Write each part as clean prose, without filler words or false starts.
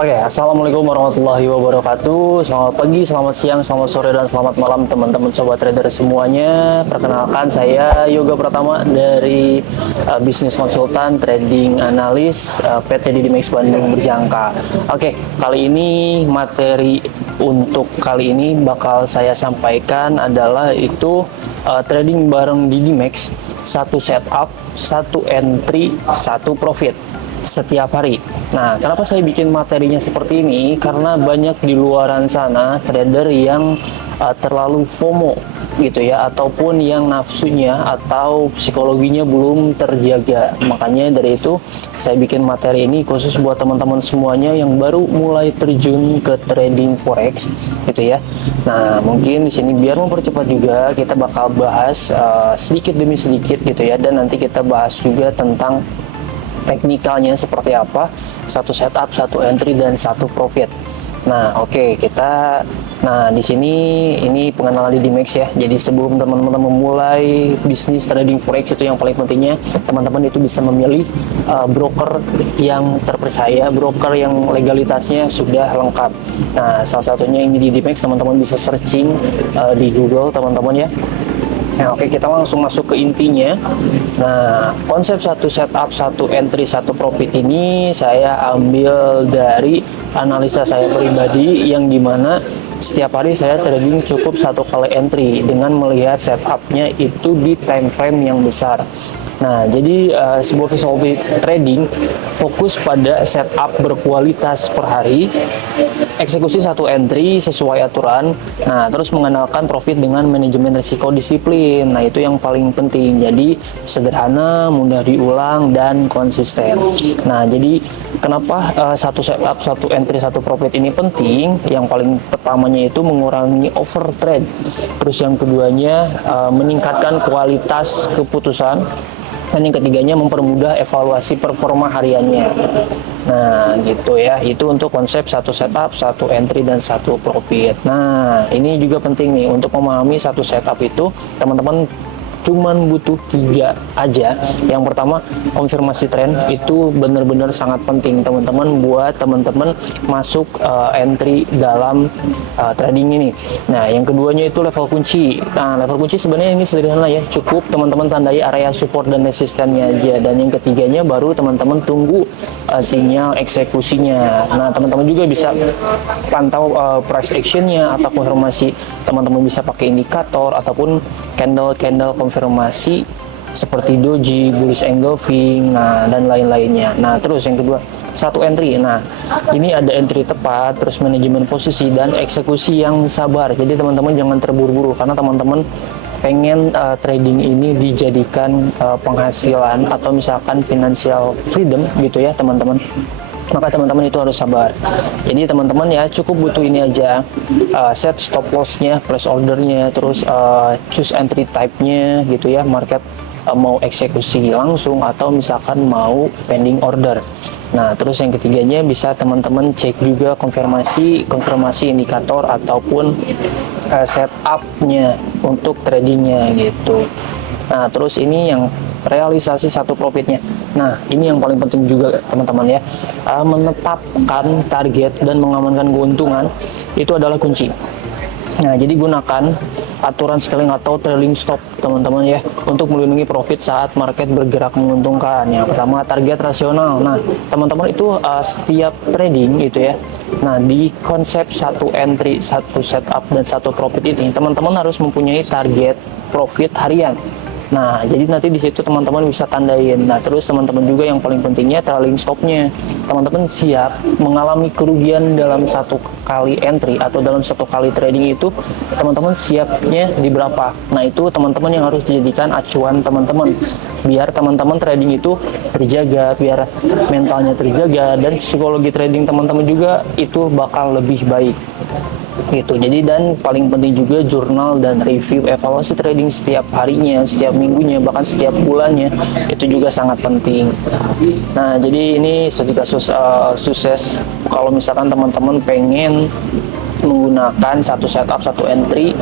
Oke, assalamualaikum warahmatullahi wabarakatuh. Selamat pagi, selamat siang, selamat sore, dan selamat malam teman-teman sobat trader semuanya. Perkenalkan, saya Yoga Pratama dari bisnis konsultan trading analis PT Didimax Bandung Berjangka. Oke, kali ini materi untuk kali ini bakal saya sampaikan adalah itu trading bareng Didimax, satu setup, satu entry, satu profit setiap hari. Nah, kenapa saya bikin materinya seperti ini? Karena banyak di luaran sana trader yang terlalu FOMO gitu ya, ataupun yang nafsunya atau psikologinya belum terjaga. Makanya dari itu saya bikin materi ini khusus buat teman-teman semuanya yang baru mulai terjun ke trading forex gitu ya. Nah, mungkin di sini biar mempercepat juga kita bakal bahas sedikit demi sedikit gitu ya, dan nanti kita bahas juga tentang teknikalnya seperti apa, satu setup, satu entry, dan satu profit. Nah, oke, di sini ini pengenalan Didimax ya. Jadi sebelum teman-teman memulai bisnis trading forex, itu yang paling pentingnya teman-teman itu bisa memilih broker yang terpercaya, broker yang legalitasnya sudah lengkap. Nah, salah satunya ini Didimax, teman-teman bisa searching di Google teman-teman ya. Nah, oke, kita langsung masuk ke intinya. Nah, konsep satu setup, satu entry, satu profit ini saya ambil dari analisa saya pribadi, yang dimana setiap hari saya trading cukup satu kali entry dengan melihat setupnya itu di time frame yang besar. Nah, jadi sebuah visual trading fokus pada setup berkualitas per hari, eksekusi satu entry sesuai aturan, nah terus mengandalkan profit dengan manajemen risiko disiplin. Nah, itu yang paling penting. Jadi sederhana, mudah diulang, dan konsisten. Nah, jadi kenapa satu setup, satu entry, satu profit ini penting? Yang paling pertamanya itu mengurangi overtrade. Terus yang keduanya meningkatkan kualitas keputusan. Dan yang ketiganya mempermudah evaluasi performa hariannya. Nah, gitu ya. Itu untuk konsep satu setup, satu entry, dan satu profit. Nah, ini juga penting nih untuk memahami satu setup itu, teman-teman cuman butuh 3 aja. Yang pertama, konfirmasi tren itu benar-benar sangat penting teman-teman buat teman-teman masuk entry dalam trading ini. Nah, yang keduanya itu level kunci. Nah, level kunci sebenarnya ini sederhana ya, cukup teman-teman tandai area support dan resistennya aja. Dan yang ketiganya baru teman-teman tunggu sinyal eksekusinya. Nah, teman-teman juga bisa pantau price actionnya atau konfirmasi. Teman-teman bisa pakai indikator ataupun candle konfirmasi seperti doji, bullish engulfing, nah dan lain-lainnya. Nah, terus yang kedua, satu entry. Nah, ini ada entry tepat, terus manajemen posisi, dan eksekusi yang sabar. Jadi teman-teman jangan terburu-buru, karena teman-teman pengen trading ini dijadikan penghasilan atau misalkan financial freedom gitu ya teman-teman. Maka teman-teman itu harus sabar. Jadi teman-teman ya cukup butuh ini aja, set stop loss-nya, price order-nya, terus choose entry type-nya gitu ya, market mau eksekusi langsung atau misalkan mau pending order. Nah, terus yang ketiganya bisa teman-teman cek juga konfirmasi indikator ataupun setup-nya untuk tradingnya gitu. Nah, terus ini yang realisasi satu profitnya. Nah, ini yang paling penting juga teman-teman ya, menetapkan target dan mengamankan keuntungan itu adalah kunci. Nah, jadi gunakan aturan scaling atau trailing stop teman-teman ya, untuk melindungi profit saat market bergerak menguntungkan. Yang pertama, target rasional. Nah, teman-teman itu setiap trading itu ya, nah di konsep satu entry, satu setup, dan satu profit ini teman-teman harus mempunyai target profit harian. Nah, jadi nanti di situ teman-teman bisa tandain. Nah, terus teman-teman juga yang paling pentingnya trailing stopnya. Teman-teman siap mengalami kerugian dalam satu kali entry atau dalam satu kali trading itu, teman-teman siapnya di berapa. Nah, itu teman-teman yang harus dijadikan acuan teman-teman. Biar teman-teman trading itu terjaga, biar mentalnya terjaga, dan psikologi trading teman-teman juga itu bakal lebih baik. Gitu. Jadi dan paling penting juga jurnal dan review evaluasi trading setiap harinya, setiap minggunya, bahkan setiap bulannya, itu juga sangat penting. Nah, jadi ini sedikit sukses kalau misalkan teman-teman pengen menggunakan satu setup, satu entry,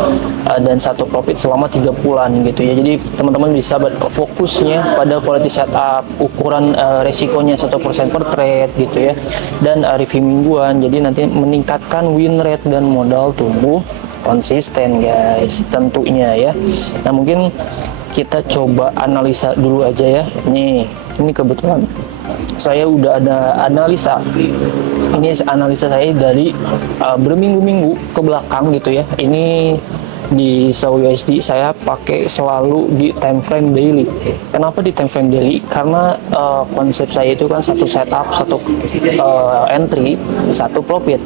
dan satu profit selama 3 bulan gitu ya. Jadi teman-teman bisa fokusnya pada quality setup, ukuran resikonya 1% per trade gitu ya, dan review mingguan. Jadi nanti meningkatkan win rate dan modal tumbuh konsisten guys tentunya ya. Nah mungkin kita coba analisa dulu aja ya. Ini kebetulan saya udah ada analisa. Ini analisa saya dari berminggu-minggu ke belakang gitu ya. Ini di SAUUSD saya pakai selalu di time frame daily. Kenapa di time frame daily? Karena konsep saya itu kan satu setup, satu entry, satu profit.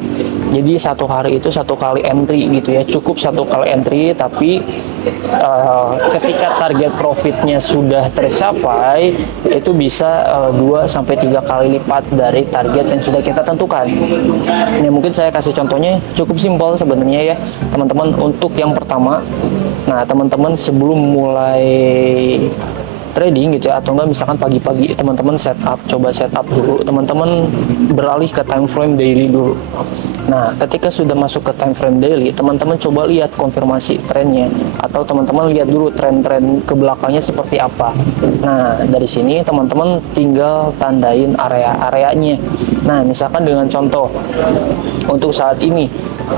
Jadi satu hari itu satu kali entry gitu ya. Cukup satu kali entry, tapi ketika target profitnya sudah tercapai, itu bisa 2-3 kali lipat dari target yang sudah kita tentukan. Nah, mungkin saya kasih contohnya cukup simpel sebenarnya ya, teman-teman. Untuk yang pertama, nah teman-teman sebelum mulai trading gitu ya, atau enggak misalkan pagi-pagi teman-teman coba setup dulu, teman-teman beralih ke time frame daily dulu. Nah, ketika sudah masuk ke time frame daily, teman-teman coba lihat konfirmasi trennya, atau teman-teman lihat dulu tren-tren ke belakangnya seperti apa. Nah, dari sini teman-teman tinggal tandain area-areanya. Nah, misalkan dengan contoh, untuk saat ini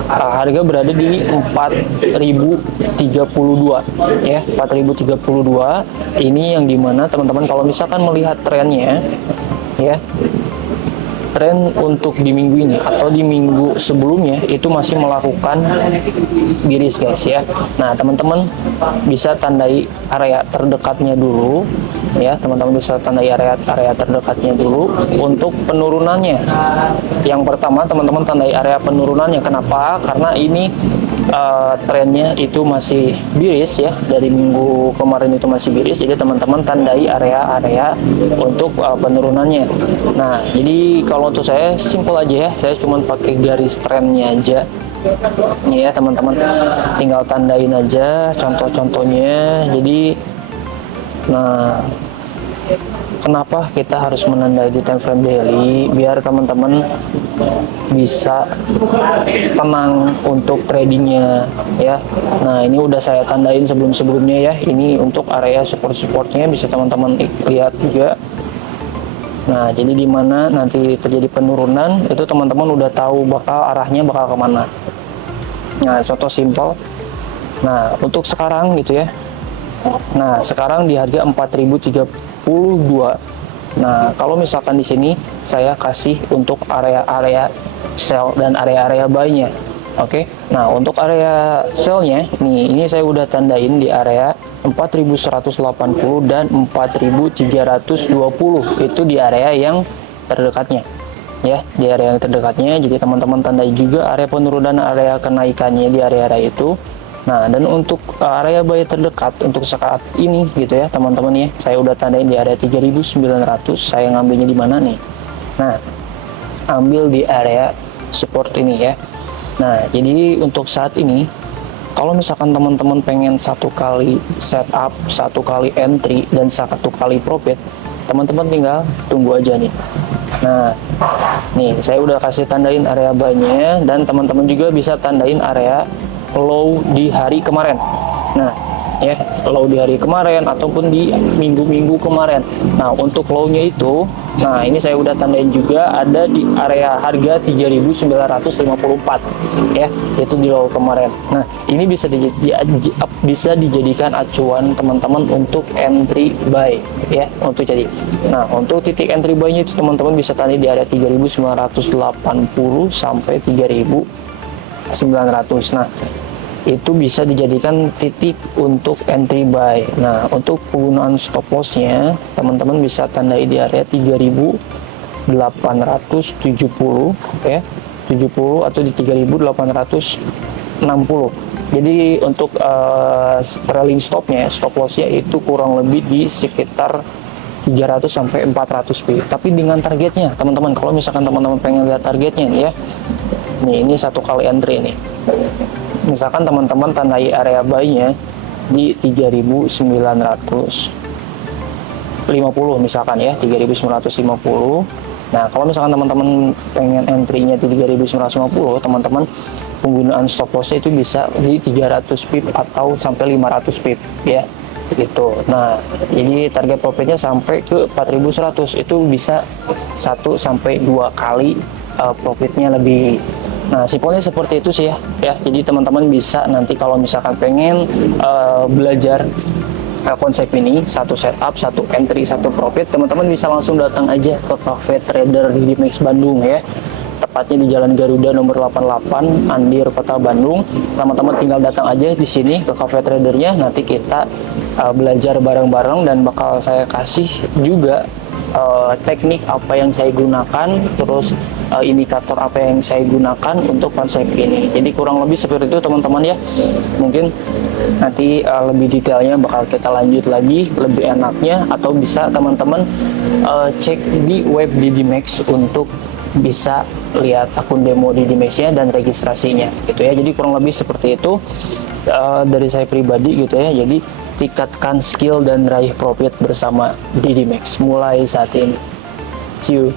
harga berada di 4032 ya, 4032. Ini yang dimana teman-teman kalau misalkan melihat trennya ya, tren untuk di minggu ini atau di minggu sebelumnya itu masih melakukan biris guys ya. Nah teman-teman bisa tandai area terdekatnya dulu ya, teman-teman bisa tandai area terdekatnya dulu untuk penurunannya. Yang pertama teman-teman tandai area penurunannya. Kenapa? Karena ini trennya itu masih biris ya, dari minggu kemarin itu masih biris, jadi teman-teman tandai area-area untuk penurunannya. Nah jadi kalau untuk saya simple aja ya, saya cuma pakai garis trennya aja ya teman-teman, tinggal tandain aja contoh-contohnya. Jadi nah kenapa kita harus menandai di time frame daily? Biar teman-teman bisa tenang untuk tradingnya ya. Nah ini udah saya tandain sebelum-sebelumnya ya. Ini untuk area support-supportnya bisa teman-teman lihat juga. Nah jadi di mana nanti terjadi penurunan itu teman-teman udah tahu arahnya bakal kemana. Nah contoh simple. Nah untuk sekarang gitu ya. Nah sekarang di harga 4032. Nah, kalau misalkan di sini saya kasih untuk area-area sell dan area-area buy-nya. Oke. Nah, untuk area sell-nya ini saya udah tandain di area 4180 dan 4320. Itu di area yang terdekatnya. Ya, di area yang terdekatnya. Jadi teman-teman tandai juga area penurunan, area kenaikannya di area-area itu. Nah, dan untuk area buy terdekat untuk saat ini gitu ya teman-teman ya, saya udah tandain di area 3900. Saya ngambilnya di mana nih? Nah, ambil di area support ini ya. Nah, jadi untuk saat ini kalau misalkan teman-teman pengen satu kali setup, satu kali entry, dan satu kali profit, teman-teman tinggal tunggu aja nih. Nah, nih saya udah kasih tandain area buy-nya, dan teman-teman juga bisa tandain area low di hari kemarin. Nah, ya, low di hari kemarin ataupun di minggu-minggu kemarin. Nah, untuk low-nya itu, nah ini saya udah tandain juga ada di area harga 3954 ya, itu di low kemarin. Nah, ini bisa dijadikan acuan teman-teman untuk entry buy ya, untuk jadi. Nah, untuk titik entry buy-nya itu teman-teman bisa tandai di area 3980 sampai 3900. Nah, itu bisa dijadikan titik untuk entry buy. Nah, untuk penggunaan stop loss-nya teman-teman bisa tandai di area 3870 ya, 70 atau di 3860. Jadi untuk trailing stopnya, stop loss-nya itu kurang lebih di sekitar 300 sampai 400 p. Tapi dengan targetnya teman-teman, kalau misalkan teman-teman pengen lihat targetnya nih ya, nih ini satu kali entry nih. Misalkan teman-teman tandai area buy-nya di 3950 misalkan ya, 3950. Nah, kalau misalkan teman-teman pengen entry-nya di 3950, teman-teman penggunaan stop lossnya itu bisa di 300 pip atau sampai 500 pip ya gitu. Nah, jadi target profitnya sampai ke 4100 itu bisa 1 sampai 2 kali profitnya lebih. Nah, simpelnya seperti itu sih ya. Jadi teman-teman bisa nanti kalau misalkan pengen belajar konsep ini, satu setup, satu entry, satu profit, teman-teman bisa langsung datang aja ke Cafe Trader di Dimex Bandung ya. Tepatnya di Jalan Garuda nomor 88, Andir, Kota Bandung. Teman-teman tinggal datang aja di sini ke Cafe Tradernya, nanti kita belajar bareng-bareng dan bakal saya kasih juga teknik apa yang saya gunakan, terus indikator apa yang saya gunakan untuk konsep ini. Jadi kurang lebih seperti itu teman-teman ya. Mungkin nanti lebih detailnya bakal kita lanjut lagi lebih enaknya, atau bisa teman-teman cek di web di Dimex untuk bisa lihat akun demo di Dimex-nya dan registrasinya gitu ya. Jadi kurang lebih seperti itu dari saya pribadi gitu ya. Jadi tingkatkan skill dan raih profit bersama di Dimex mulai saat ini. See you.